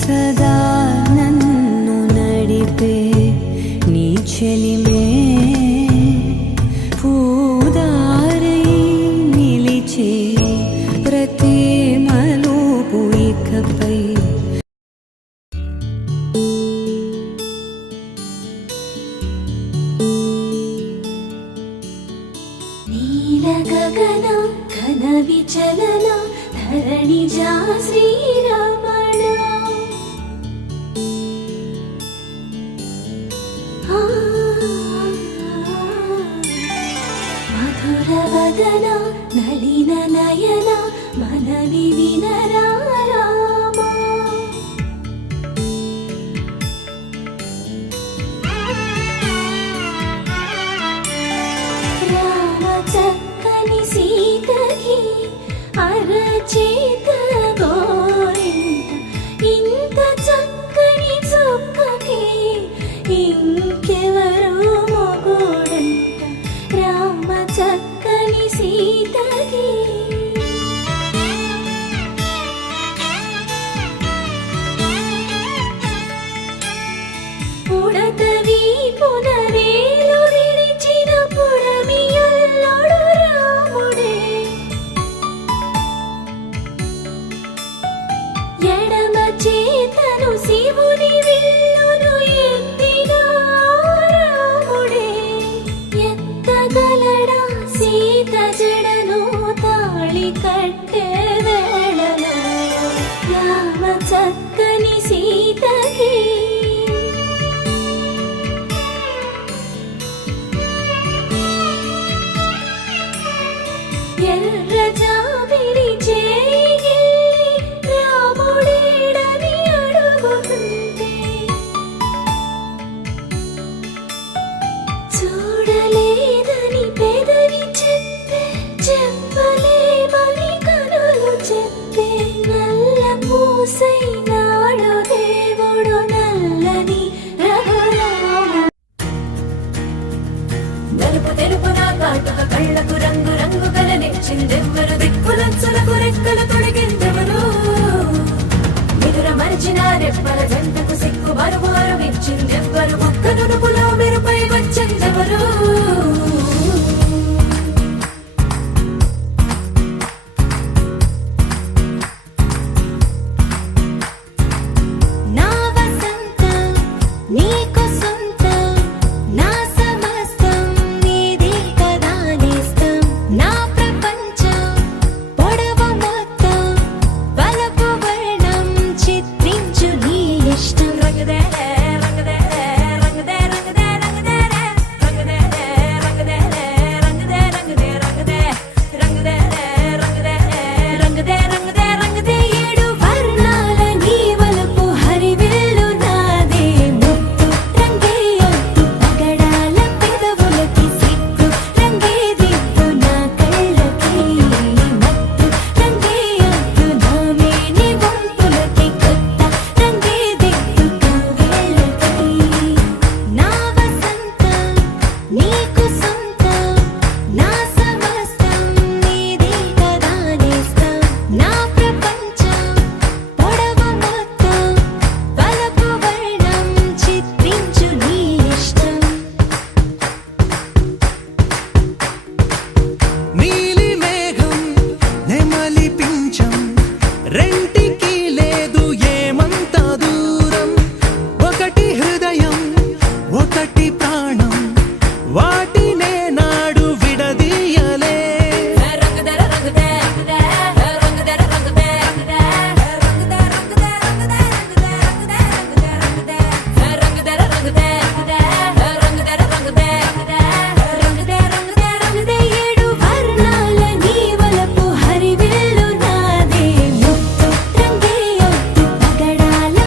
సదా నన్ను నడిపే నీ చెలిమే పూదారై నిలిచే ప్రతి మలుపు ఇకపై నీల గగన ఘన విచలన ధరణిజా శ్రీరమణ మధుర వదన నళిన నయన మనవి వినరా రామా రామ చక్కని సీతకి అరచేత గోరింట ఇంత చక్కని చుక్కకి ఇంకెవరు మొగుడంట రామ చక్కని సీతకి పుడతవి పునవేలు విడిచిన పుడమియల్లోడు రాముడే ఎడమ చేతను శివుని విల్లును ఎత్తిన రాముడే ఎత్తగలడా సీత జడను తాళి కట్టే వేళలో రామ చక్కని సీతకి ఎర్ర జాబిలి చేయి రాముడేడని అడుగుతుంటే చూడలేదని పెదవి చెప్పే చెప్పలేమని కనులు చెప్పే నల్ల పూసై నాడు దేవుడు నల్లని రఘురామ నలుపు తెలుపు నా కాటుక కళ్ళకు రంగు రంగు గలనే చిందెవ్వ